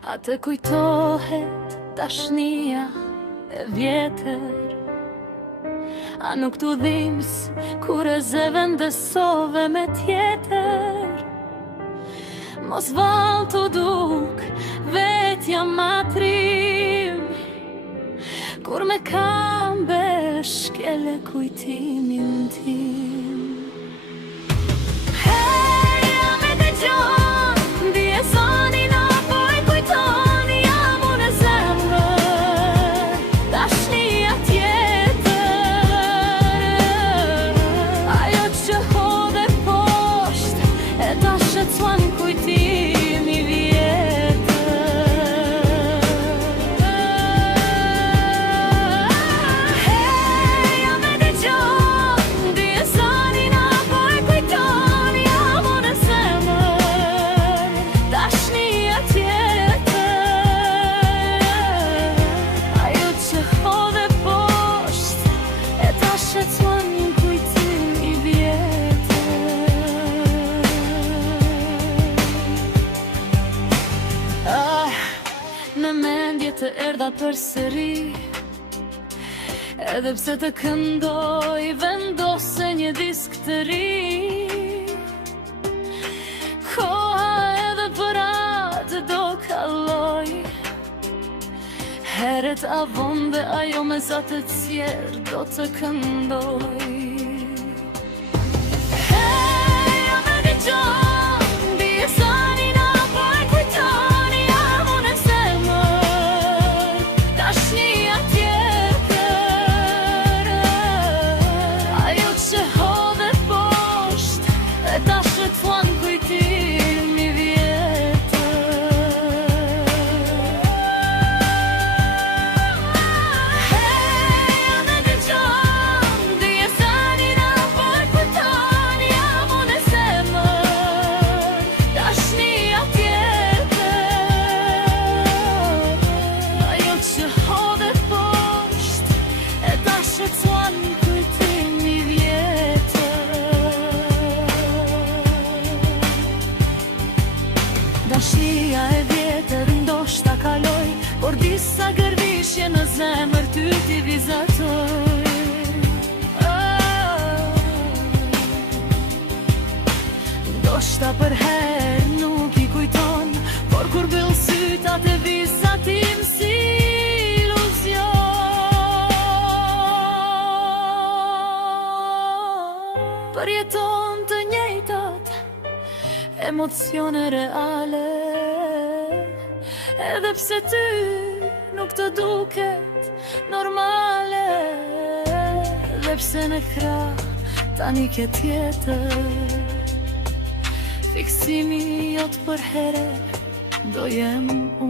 atë kujtohet dashnia e vjetër. A nuk t'u dhims kur e zëvendësove me tjetër. Mos val t'u duk vetja matrim, kur me kambe shkele kujtimin tim. Heja me dëgjon, ndije sonin apo e kujton, jam unë e zemër, dashnia tjetër. Ajo që hodhe posht, e ta shqetësuan kujtimi vjetër. Heja me dëgjon, ndije sonin apo e kujton, jam unë e zemër, dashnia tjetër. Ajo që hodhe posht, e ta shqetësuan kujtimi vjetër. Në mendje të erdha përsëri, edhe pse të këndoj vendose një disk të ri. Koha edhe për atë do kalloj, heret avon dhe ajo me zatë të tjerë do të këndoj. Heja me dëgjon, ndije sonin apo e kujton, jam unë e zemër, dashnia tjetër. Ajo që hodhe posht, e ta shqetësuan kujtimi vjetër. Heja me dëgjon, ndije sonin apo e kujton, jam unë e zemër, dashnia tjetër. Ajo që hodhe posht, e ta shqetësuan kujtimi vjetër. Dashnia e vjetër ndoshta kaloj, por disa gërvishje në zemër ty t'i vizatoj. Ndoshta për herë nuk i kujton, por kur byll syt atë vizatim si iluzion. Përjeton të njëjtat emocione reale, edhe pse ty nuk të duket normale. Dhe pse në krah tani ke tjetër, fiksimi jot për here do jem unë.